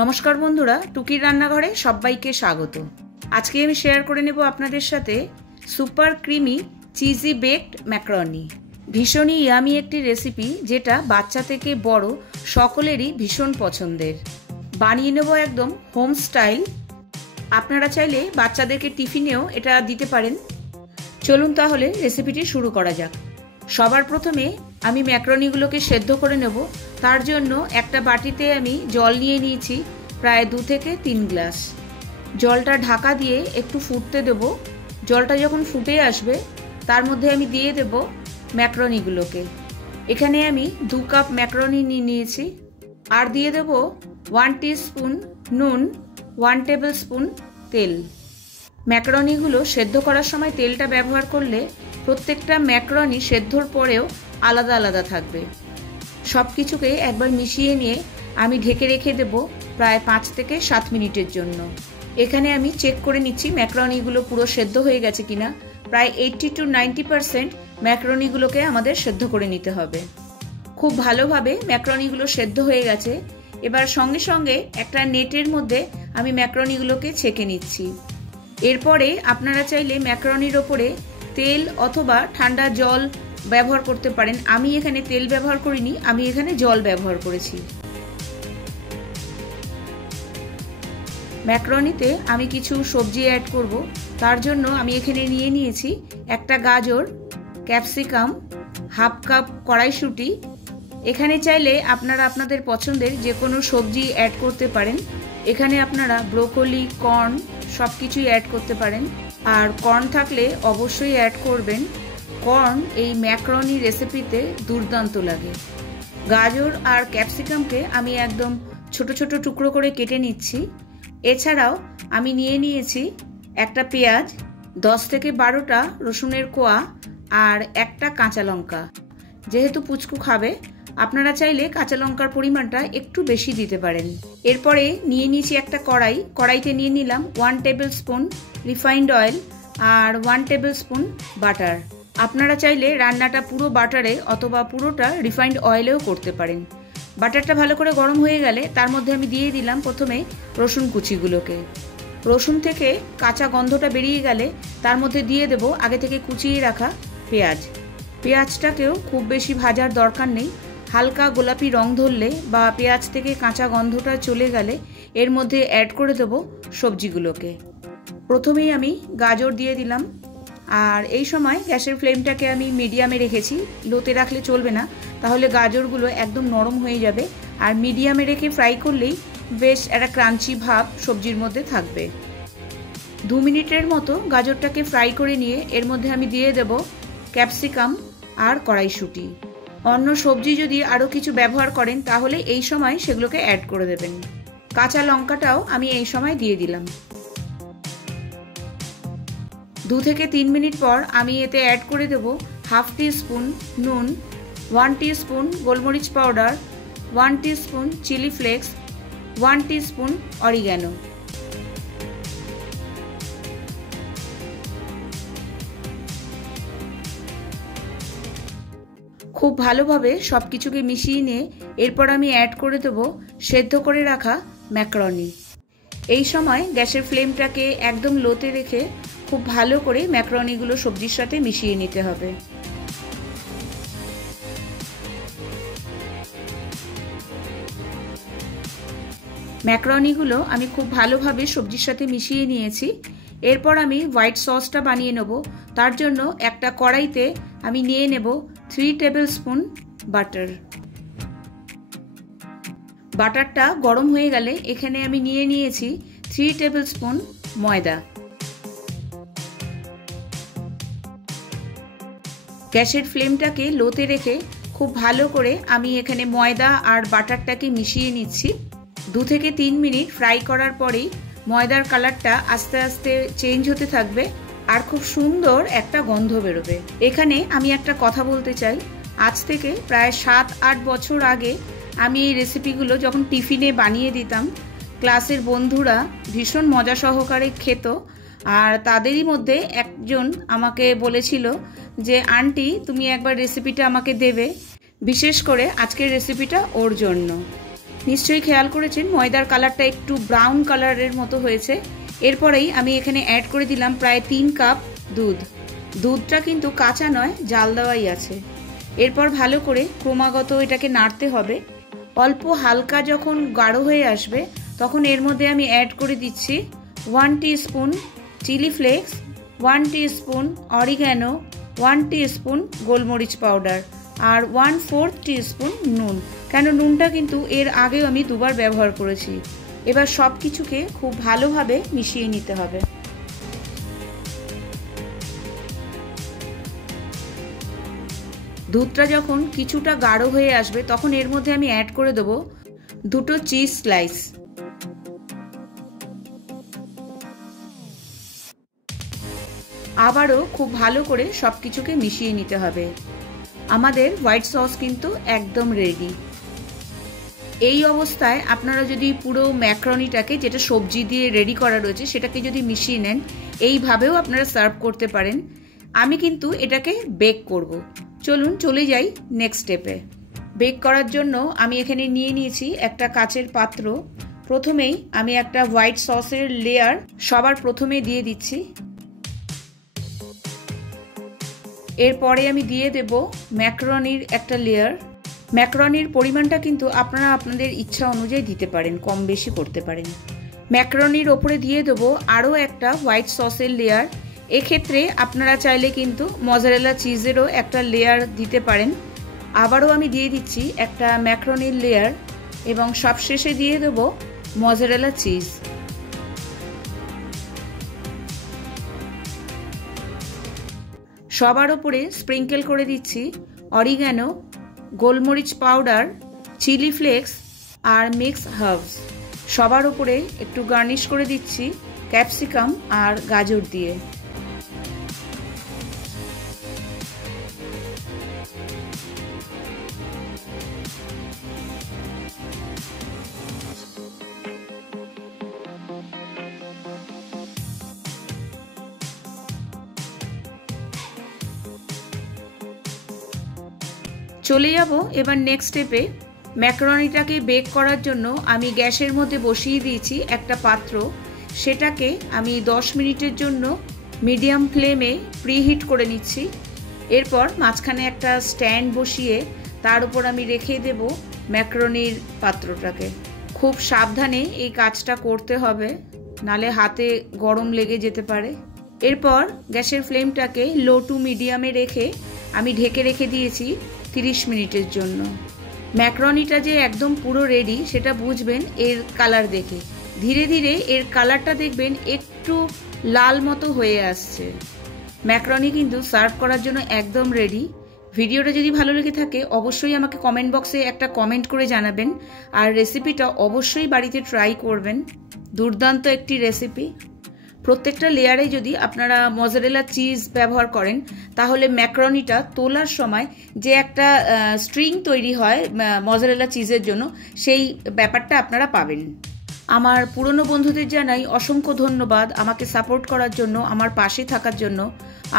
নমস্কার বন্ধুরা, টুকির রান্নাঘরে সবাইকে স্বাগত। আজকে আমি শেয়ার করে নেব আপনাদের সাথে super creamy cheesy baked macaroni. ভীষণই ইয়ামি একটি রেসিপি, যেটা বাচ্চা থেকে বড় সকলেরই ভীষণ পছন্দের। বানিয়ে নেব একদম হোম স্টাইল। আপনারা চাইলে বাচ্চাদেরকে টিফিনেও এটা দিতে পারেন। চলুন তাহলে রেসিপিটি শুরু করা যাক। সবার প্রথমে আমি ম্যাকারনিগুলোকে সেদ্ধ করে নেব। তার জন্য একটা বাটিতে আমি জল নিয়ে নিয়েছি, প্রায় 2 থেকে 3 গ্লাস। জলটা ঢাকা দিয়ে একটু ফুটতে দেব। জলটা যখন ফুটে আসবে তার মধ্যে আমি দিয়ে দেব ম্যাকারনিগুলোকে। এখানে আমি 2 কাপ ম্যাকারনি নিয়েছি। আর দিয়ে দেব 1 টিস্পুন নুন, 1 টেবিল স্পুন তেল। ম্যাকারনিগুলো সেদ্ধ করার সময় তেলটা ব্যবহার করলে প্রত্যেকটা ম্যাকারনি সেদ্ধর পরেও আলাদা আলাদা থাকবে। সব কিছুকে একবার মিশিয়ে নিয়ে আমি ঢেকে রেখে দেব প্রায় 5 থেকে 7 মিনিটের জন্য। এখানে আমি চেক করে নিচ্ছি ম্যাকারনিগুলো পুরো সেদ্ধ হয়ে গেছে কিনা। প্রায় 80 to 90% ম্যাকারনিগুলোকে আমাদের সেদ্ধ করে নিতে হবে। খুব ভালোভাবে ম্যাকারনিগুলো সেদ্ধ হয়ে গেছে। এবার সঙ্গে সঙ্গে একটা নেটের মধ্যে আমি ম্যাকারনিগুলোকে ছেঁকে নিচ্ছি। এরপরে আপনারা চাইলে ম্যাকারনির ওপরে তেল অথবা ঠান্ডা জল ব্যবহার করতে পারেন। আমি এখানে তেল ব্যবহার করিনি, আমি এখানে জল ব্যবহার করেছি। ম্যাকারনিতে আমি কিছু সবজি অ্যাড করব। তার জন্য আমি এখানে নিয়ে নিয়েছি একটা গাজর, ক্যাপসিকাম, হাফ কাপ কড়াইশুঁটি। এখানে চাইলে আপনারা আপনাদের পছন্দের যে কোনো সবজি অ্যাড করতে পারেন। এখানে আপনারা ব্রোকলি, কর্ন সব কিছুই অ্যাড করতে পারেন। আর কর্ন থাকলে অবশ্যই অ্যাড করবেন। কর্ন এই ম্যাকারনি রেসিপিতে দুর্দান্ত লাগে। গাজর আর ক্যাপসিকামকে আমি একদম ছোট ছোট টুকরো করে কেটে নিচ্ছি। এছাড়াও আমি নিয়ে নিয়েছি একটা পেঁয়াজ, 10 থেকে 12টা রসুনের কোয়া আর একটা কাঁচা লঙ্কা। যেহেতু পুচকু খাবে, আপনারা চাইলে কাঁচা লঙ্কার পরিমাণটা একটু বেশি দিতে পারেন। এরপরে নিয়ে নিয়েছি একটা কড়াইতে নিয়ে নিলাম 1 টেবিল স্পুন রিফাইন্ড অয়েল আর 1 টেবিল স্পুন বাটার। আপনারা চাইলে রান্নাটা পুরো বাটারে অথবা পুরোটা রিফাইন্ড অয়েলেও করতে পারেন। বাটারটা ভালো করে গরম হয়ে গেলে তার মধ্যে আমি দিয়ে দিলাম প্রথমে রসুন কুচিগুলোকে। রসুন থেকে কাঁচা গন্ধটা বেরিয়ে গেলে তার মধ্যে দিয়ে দেব আগে থেকে কুচিয়ে রাখা পেঁয়াজ। পেঁয়াজটাকেও খুব বেশি ভাজার দরকার নেই। হালকা গোলাপি রং ধরলে বা পেঁয়াজ থেকে কাঁচা গন্ধটা চলে গেলে এর মধ্যে অ্যাড করে দেব সবজিগুলোকে। প্রথমেই আমি গাজর দিয়ে দিলাম। আর এই সময় গ্যাসের ফ্লেমটাকে আমি মিডিয়ামে রেখেছি, লোতে রাখলে চলবে না, তাহলে গাজরগুলো একদম নরম হয়ে যাবে। আর মিডিয়ামে রেখে ফ্রাই করলেই বেশ একটা ক্রাঞ্চি ভাব সবজির মধ্যে থাকবে। 2 মিনিটের মতো গাজরটাকে ফ্রাই করে নিয়ে এর মধ্যে আমি দিয়ে দেব ক্যাপসিকাম আর কড়াইশুঁটি। অন্য সবজি যদি আরও কিছু ব্যবহার করেন তাহলে এই সময় সেগুলোকে অ্যাড করে দেবেন। কাঁচা লঙ্কাটাও আমি এই সময় দিয়ে দিলাম। 2 থেকে 3 মিনিট পর আমি এতে অ্যাড করে দেব হাফ টিস্পুন নুন, 1 টিস্পুন গোলমরিচ powder, 1 teaspoon chilli flakes, 1 teaspoon oregano. খুব ভালোভাবে সব কিছুকে মিশিয়ে নিয়ে এরপর আমি অ্যাড করে দেব সেদ্ধ করে রাখা ম্যাকারনি। এই সময় গ্যাসের ফ্লেমটাকে একদম লোতে রেখে খুব ভালো করে ম্যাকারনিগুলো সবজির সাথে মিশিয়ে নিতে হবে। ম্যাকারনিগুলো আমি খুব ভালোভাবে সবজির সাথে মিশিয়ে নিয়েছি। এরপর আমি হোয়াইট সসটা বানিয়ে নেব। তার জন্য একটা কড়াইতে আমি নিয়ে নেব 3 টেবিল স্পুন বাটার। বাটারটা গরম হয়ে গেলে এখানে আমি নিয়ে নিয়েছি 3 টেবিল স্পুন ময়দা। গ্যাসের ফ্লেমটাকে লোতে রেখে খুব ভালো করে আমি এখানে ময়দা আর বাটারটাকে মিশিয়ে নিচ্ছি। 2 থেকে 3 মিনিট ফ্রাই করার পরেই ময়দার কালারটা আস্তে আস্তে চেঞ্জ হতে থাকবে আর খুব সুন্দর একটা গন্ধ বেরোবে। এখানে আমি একটা কথা বলতে চাই, আজ থেকে প্রায় 7-8 বছর আগে আমি এই রেসিপিগুলো যখন টিফিনে বানিয়ে দিতাম, ক্লাসের বন্ধুরা ভীষণ মজা সহকারে খেত। আর তাদেরই মধ্যে একজন আমাকে বলেছিল যে আন্টি তুমি একবার রেসিপিটা আমাকে দেবে, বিশেষ করে আজকের রেসিপিটা ওর জন্য। নিশ্চয়ই খেয়াল করেছেন ময়দার কালারটা একটু ব্রাউন কালারের মতো হয়েছে। এরপরেই আমি এখানে অ্যাড করে দিলাম প্রায় 3 কাপ দুধ। দুধটা কিন্তু কাঁচা নয়, জাল দেওয়াই আছে। এরপর ভালো করে ক্রমাগত এটাকে নাড়তে হবে। অল্প হালকা যখন গাঢ় হয়ে আসবে তখন এর মধ্যে আমি অ্যাড করে দিচ্ছি 1 teaspoon chilli flakes, 1 teaspoon oregano, 1 teaspoon গোলমরিচ পাউডার আর 1/4 টিস্পুন নুন। কেন নুনটা কিন্তু এর আগেও আমি দুবার ব্যবহার করেছি। এবার সব কিছুকে খুব ভালোভাবে মিশিয়ে নিতে হবে। দুধটা যখন কিছুটা গাঢ় হয়ে আসবে তখন এর মধ্যে আমি অ্যাড করে দেবো 2টো চিজ স্লাইস। আবারও খুব ভালো করে সব কিছুকে মিশিয়ে নিতে হবে। আমাদের হোয়াইট সস কিন্তু একদম রেডি। এই অবস্থায় আপনারা যদি পুরো ম্যাকারনিটাকে, যেটা সবজি দিয়ে রেডি করা রয়েছে, সেটাকে যদি মিশিয়ে নেন, এইভাবেও আপনারা সার্ভ করতে পারেন। আমি কিন্তু এটাকে বেক করব। চলুন চলে যাই নেক্সট স্টেপে। বেক করার জন্য আমি এখানে নিয়ে নিয়েছি একটা কাচের পাত্র। প্রথমেই আমি একটা হোয়াইট সসের লেয়ার সবার প্রথমে দিয়ে দিচ্ছি। এরপরে আমি দিয়ে দেব ম্যাকারনির একটা লেয়ার। ম্যাকারনির পরিমাণটা কিন্তু আপনারা আপনাদের ইচ্ছা অনুযায়ী দিতে পারেন, কম বেশি করতে পারেন। ম্যাকারনির ওপরে দিয়ে দেবো আরও একটা হোয়াইট সসের লেয়ার। এক্ষেত্রে আপনারা চাইলে কিন্তু মজারেলা চিজেরও একটা লেয়ার দিতে পারেন। আবারও আমি দিয়ে দিচ্ছি একটা ম্যাকারনির লেয়ার এবং সবশেষে দিয়ে দেবো মজারেলা চিজ। সবার ওপরে স্প্রিঙ্কেল করে দিচ্ছি অরিগ্যানো, গোলমরিচ পাউডার, চিলি ফ্লেক্স আর মিক্স হার্বস। সবার ওপরে একটু গার্নিশ করে দিচ্ছি ক্যাপসিকাম আর গাজর দিয়ে। চলে যাব এবার নেক্সট স্টেপে। ম্যাকারনিটাকে বেক করার জন্য আমি গ্যাসের মধ্যে বসিয়ে দিয়েছি একটা পাত্র। সেটাকে আমি 10 মিনিটের জন্য মিডিয়াম ফ্লেমে প্রিহিট করে নিচ্ছি। এরপর মাঝখানে একটা স্ট্যান্ড বসিয়ে তার উপর আমি রেখে দেব ম্যাকারনির পাত্রটাকে। খুব সাবধানে এই কাজটা করতে হবে, নালে হাতে গরম লেগে যেতে পারে। এরপর গ্যাসের ফ্লেমটাকে লো টু মিডিয়ামে রেখে আমি ঢেকে রেখে দিয়েছি 30 মিনিটের জন্য। ম্যাকারনিটা যে একদম পুরো রেডি সেটা বুঝবেন এর কালার দেখে। ধীরে ধীরে এর কালারটা দেখবেন একটু লাল মতো হয়ে আসছে। ম্যাকারনি কিন্তু সার্ভ করার জন্য একদম রেডি। ভিডিওটা যদি ভালো লেগে থাকে অবশ্যই আমাকে কমেন্ট বক্সে একটা কমেন্ট করে জানাবেন, আর রেসিপিটা অবশ্যই বাড়িতে ট্রাই করবেন। দুর্দান্ত একটি রেসিপি। প্রত্যেকটা লেয়ারে যদি আপনারা মজারেলা চিজ ব্যবহার করেন তাহলে ম্যাকারনিটা তোলার সময় যে একটা স্ট্রিং তৈরি হয় মজারেলা চিজের জন্য, সেই ব্যাপারটা আপনারা পাবেন। আমার পুরনো বন্ধুদের জানাই অসংখ্য ধন্যবাদ আমাকে সাপোর্ট করার জন্য, আমার পাশে থাকার জন্য।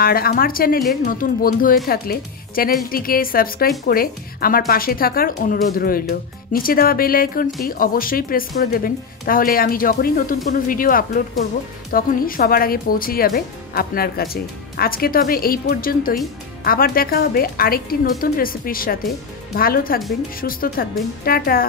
আর আমার চ্যানেলের নতুন বন্ধু হয়ে থাকলে চ্যানেলটিকে সাবস্ক্রাইব করে আমার পাশে থাকার অনুরোধ রইল। নিচে দেওয়া বেল আইকনটি অবশ্যই প্রেস করে দেবেন, তাহলে আমি যখনই নতুন কোনো ভিডিও আপলোড করব তখনই সবার আগে পৌঁছে যাবে আপনার কাছে। আজকে তবে এই পর্যন্তই। আবার দেখা হবে আরেকটি নতুন রেসিপির সাথে। ভালো থাকবেন, সুস্থ থাকবেন, টাটা।